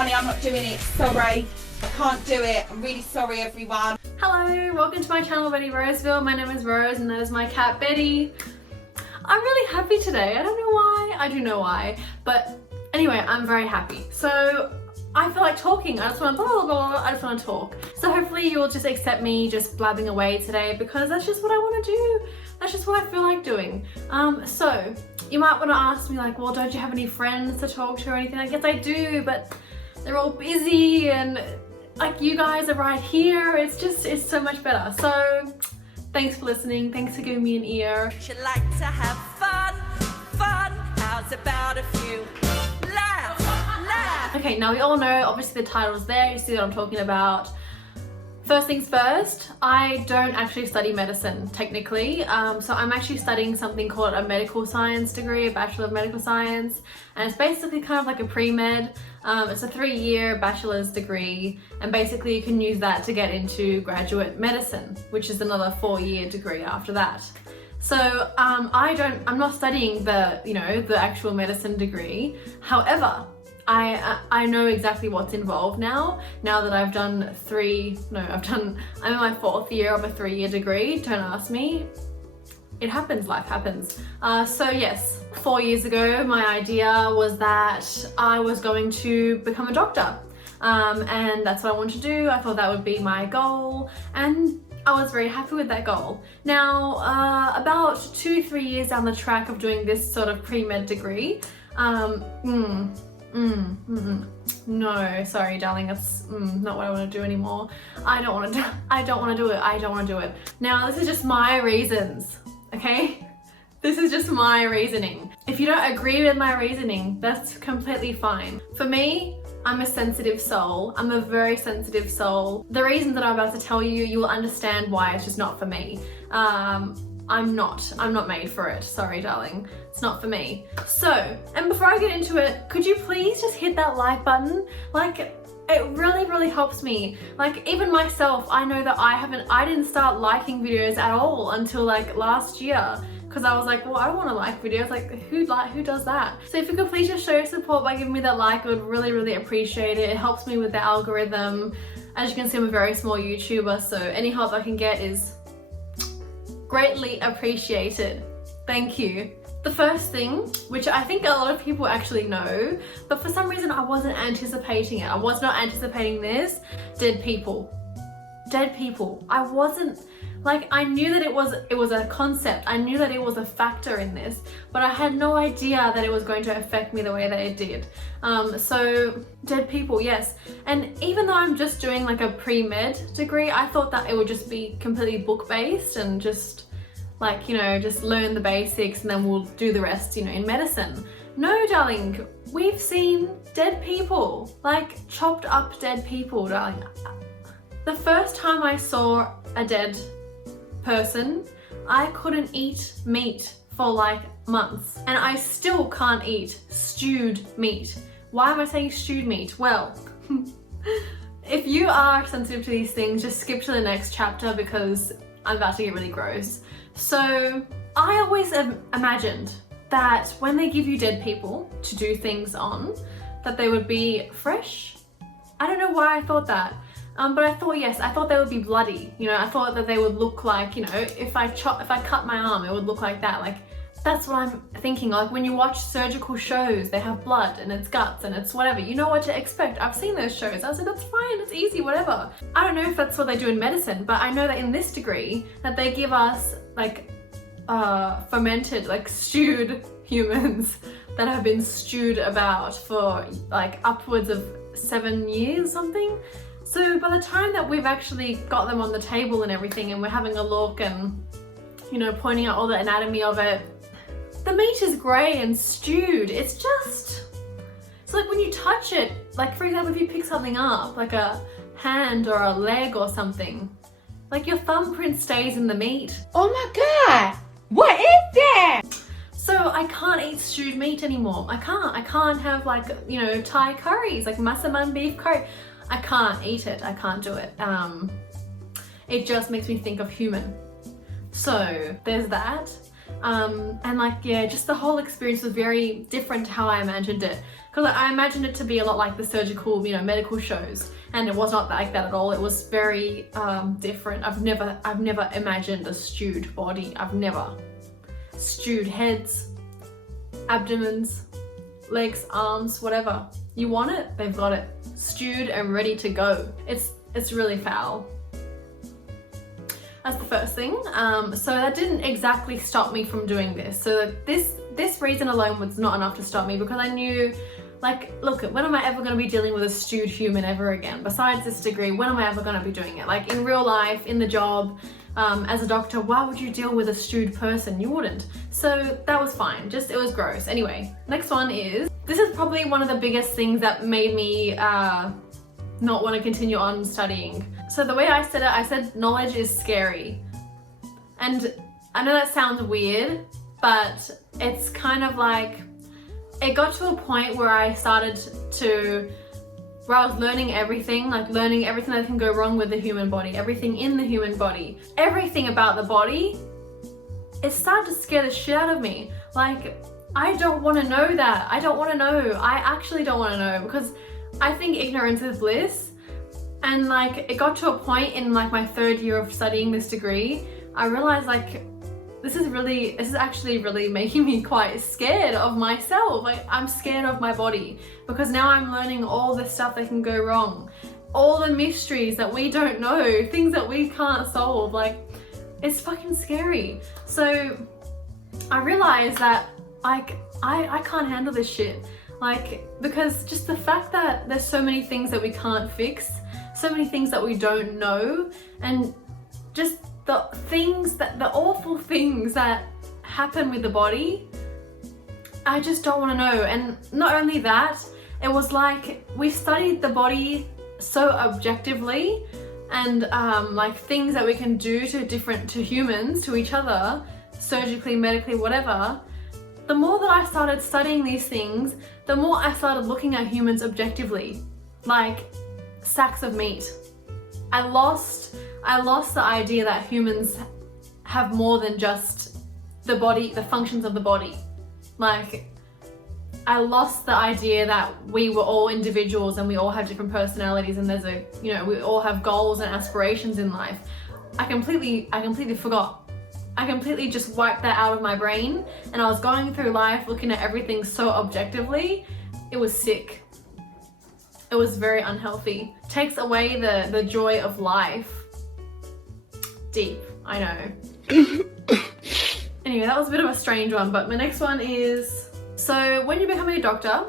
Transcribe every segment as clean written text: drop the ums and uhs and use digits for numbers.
Honey, I'm not doing it. Sorry. I can't do it. I'm really sorry, everyone. Hello, welcome to my channel, Betty Roseville. My name is Rose and that is my cat, Betty. I'm really happy today. I don't know why. I do know why. But anyway, I'm very happy. So I feel like talking. I just want to blah, blah, blah. I just want to talk. So hopefully you'll just accept me just blabbing away today because that's just what I want to do. That's just what I feel like doing. So you might want to ask me like, well, don't you have any friends to talk to or anything? I guess I do, but they're all busy and like you guys are right here. It's so much better. So thanks for listening. Thanks for giving me an ear. She'd like to have fun. How's about a few laughs? Okay, now we all know, obviously the title's there. You see what I'm talking about. First things first, I don't actually study medicine technically. So I'm actually studying something called a medical science degree, a Bachelor of Medical Science. And it's basically kind of like a pre-med. It's a 3-year bachelor's degree. And basically you can use that to get into graduate medicine, which is another 4-year degree after that. So I'm not studying the actual medicine degree. However, I know exactly what's involved now that I've done I'm in my 4th year of a 3-year degree. Don't ask me. It happens, life happens. So yes, 4 years ago, my idea was that I was going to become a doctor. And that's what I wanted to do. I thought that would be my goal. And I was very happy with that goal. Now, about 2-3 years down the track of doing this sort of pre-med degree, no, sorry darling, that's not what I want to do anymore. I don't want to do it. Now this is just my reasons, okay? This is just my reasoning. If you don't agree with my reasoning, that's completely fine. For me, I'm a sensitive soul. I'm a very sensitive soul. The reason that I'm about to tell you, you will understand why it's just not for me. I'm not made for it. Sorry, darling. It's not for me. So, and before I get into it, could you please just hit that like button? Like, it really, really helps me. Like, even myself, I know that I didn't start liking videos at all until like last year. Because I was like, well, I don't want to like videos. Like, who does that? So if you could please just show your support by giving me that like, I would really, really appreciate it. It helps me with the algorithm. As you can see, I'm a very small YouTuber, so any help I can get is greatly appreciated. Thank you. The first thing, which I think a lot of people actually know, but for some reason I wasn't anticipating it. I was not anticipating this. Dead people. Dead people. I wasn't, like, I knew that it was a concept. I knew that it was a factor in this, but I had no idea that it was going to affect me the way that it did. So dead people, yes. And even though I'm just doing like a pre-med degree, I thought that it would just be completely book-based and just like, just learn the basics and then we'll do the rest, in medicine. No, darling, we've seen dead people, like chopped up dead people, darling. The first time I saw a dead person, I couldn't eat meat for like months, and I still can't eat stewed meat. Why am I saying stewed meat? Well, if you are sensitive to these things, just skip to the next chapter because I'm about to get really gross. So I always imagined that when they give you dead people to do things on, that they would be fresh. I don't know why I thought that. But I thought, yes, I thought they would be bloody. I thought that they would look like, if I cut my arm, it would look like that. Like, that's what I'm thinking. Like, when you watch surgical shows, they have blood and it's guts and it's whatever. You know what to expect. I've seen those shows. I said, that's fine, it's easy, whatever. I don't know if that's what they do in medicine, but I know that in this degree, that they give us like fermented, like stewed humans that have been stewed about for like upwards of 7 years, something. So by the time that we've actually got them on the table and everything and we're having a look and, pointing out all the anatomy of it, the meat is grey and stewed. It's like when you touch it, like for example, if you pick something up, like a hand or a leg or something, like your thumbprint stays in the meat. Oh my God, what is that? So I can't eat stewed meat anymore. I can't have like, Thai curries, like massaman beef curry. I can't eat it. I can't do it. It just makes me think of human. So there's that. And like, yeah, just the whole experience was very different to how I imagined it. because I imagined it to be a lot like the surgical, you know, medical shows, and it was not like that at all. It was very different. I've never imagined a stewed body. I've never. Stewed heads, abdomens, legs, arms, whatever. You want it, they've got it. Stewed and ready to go. It's really foul. That's the first thing. So that didn't exactly stop me from doing this. So this reason alone was not enough to stop me, because I knew, like, look, when am I ever going to be dealing with a stewed human ever again? Besides this degree, when am I ever going to be doing it? Like in real life, in the job, as a doctor, why would you deal with a stewed person? You wouldn't. So that was fine. Just, it was gross. Anyway, next one is, this is probably one of the biggest things that made me not want to continue on studying. So the way I said it, I said knowledge is scary. And I know that sounds weird, but it's kind of like, it got to a point where I started to, where I was learning everything, like learning everything that can go wrong with the human body, everything in the human body, everything about the body. It started to scare the shit out of me. Like, I don't want to know that. I don't want to know. I actually don't want to know, because I think ignorance is bliss. And like, it got to a point in like my 3rd year of studying this degree, I realized like, this is actually really making me quite scared of myself. Like, I'm scared of my body, because now I'm learning all the stuff that can go wrong, all the mysteries that we don't know, things that we can't solve. Like, it's fucking scary. So I realized that like, I can't handle this shit. Like, because just the fact that there's so many things that we can't fix, so many things that we don't know, and just the things that, the awful things that happen with the body, I just don't want to know. And not only that, it was like we studied the body so objectively, and like things that we can do to humans, to each other, surgically, medically, whatever. The more that I started studying these things, the more I started looking at humans objectively, like sacks of meat. I lost the idea that humans have more than just the body, the functions of the body. Like, I lost the idea that we were all individuals and we all have different personalities, and there's a, you know, we all have goals and aspirations in life. I completely forgot. I completely just wiped that out of my brain, and I was going through life looking at everything so objectively. It was sick. It was very unhealthy. Takes away the joy of life. Deep, I know. Anyway, that was a bit of a strange one, but my next one is, so when you're becoming a doctor,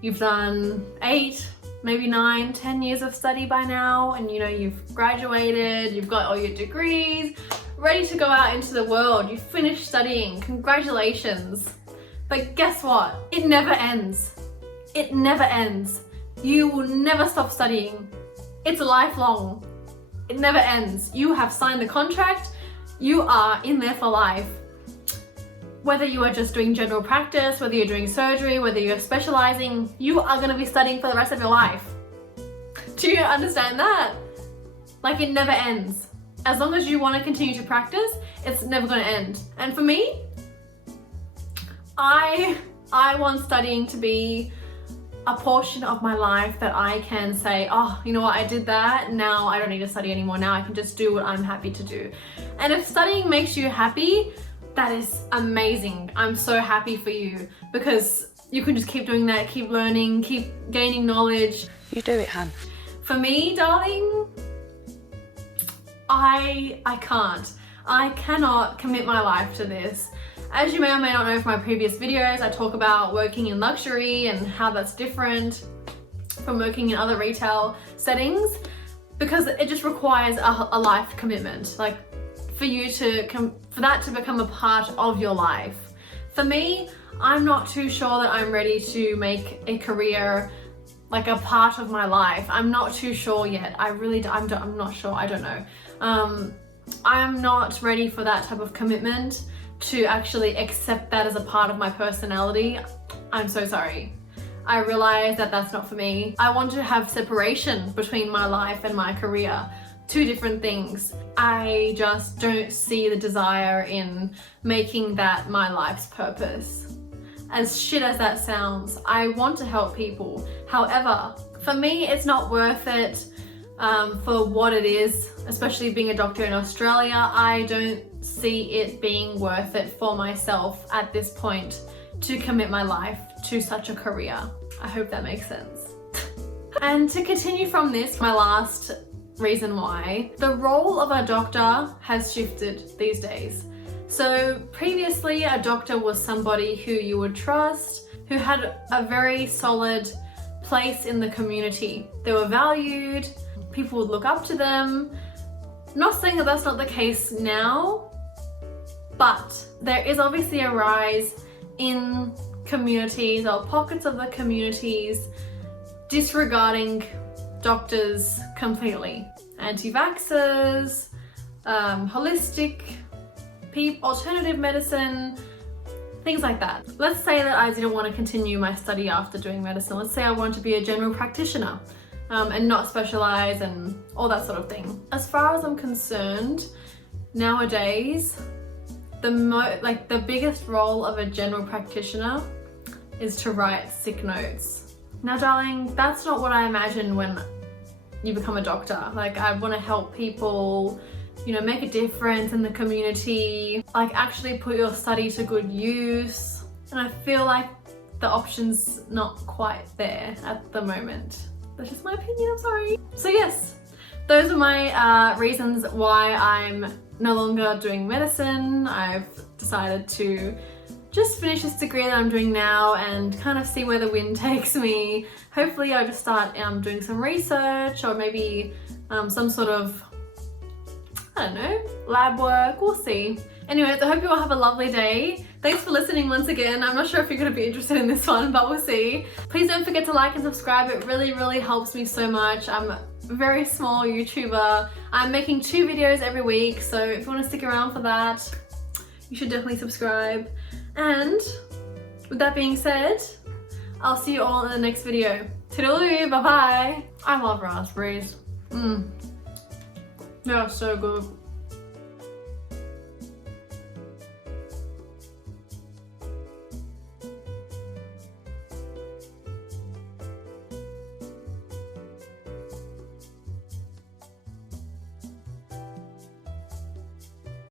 you've done 8, maybe 9, 10 years of study by now, and you know, you've graduated, you've got all your degrees, ready to go out into the world, you've finished studying, congratulations. But guess what? It never ends. It never ends. You will never stop studying. It's lifelong. It never ends. You have signed the contract. You are in there for life. Whether you are just doing general practice, whether you're doing surgery, whether you're specializing, you are going to be studying for the rest of your life. Do you understand that? Like, it never ends. As long as you want to continue to practice, it's never going to end. And for me, I want studying to be a portion of my life that I can say, oh, you know what, I did that, now I don't need to study anymore, now I can just do what I'm happy to do. And if studying makes you happy, that is amazing. I'm so happy for you, because you can just keep doing that, keep learning, keep gaining knowledge. You do it, hun. For me, darling, I can't. I cannot commit my life to this. As you may or may not know from my previous videos, I talk about working in luxury and how that's different from working in other retail settings, because it just requires a life commitment, like for that to become a part of your life. For me, I'm not too sure that I'm ready to make a career like a part of my life. I'm not too sure yet. I'm not sure. I don't know. I'm not ready for that type of commitment, to actually accept that as a part of my personality. I'm so sorry. I realize that that's not for me. I want to have separation between my life and my career. 2 different things. I just don't see the desire in making that my life's purpose. as shit as that sounds, I want to help people. However, for me, it's not worth it for what it is, especially being a doctor in Australia. I don't see it being worth it for myself at this point to commit my life to such a career. I hope that makes sense. And to continue from this, my last reason why, the role of a doctor has shifted these days. So previously, a doctor was somebody who you would trust, who had a very solid place in the community. They were valued, people would look up to them. Not saying that that's not the case now, but there is obviously a rise in communities or pockets of the communities disregarding doctors completely. Anti-vaxxers, holistic, alternative medicine, things like that. Let's say that I didn't want to continue my study after doing medicine. Let's say I wanted to be a general practitioner and not specialize and all that sort of thing. As far as I'm concerned, nowadays, the biggest role of a general practitioner is to write sick notes. Now, darling, that's not what I imagine when you become a doctor. Like, I want to help people, you know, make a difference in the community, like actually put your study to good use. And I feel like the option's not quite there at the moment. That's just my opinion, I'm sorry. So yes, those are my reasons why I'm no longer doing medicine. I've decided to just finish this degree that I'm doing now and kind of see where the wind takes me. Hopefully I'll just start doing some research or maybe some sort of, I don't know, lab work, we'll see. Anyways, I hope you all have a lovely day. Thanks for listening once again. I'm not sure if you're going to be interested in this one, but we'll see. Please don't forget to like and subscribe. It really, really helps me so much. I'm a very small YouTuber. I'm making 2 videos every week, so if you want to stick around for that, you should definitely subscribe. And with that being said, I'll see you all in the next video. Toodaloo, bye bye. I love raspberries. They are so good.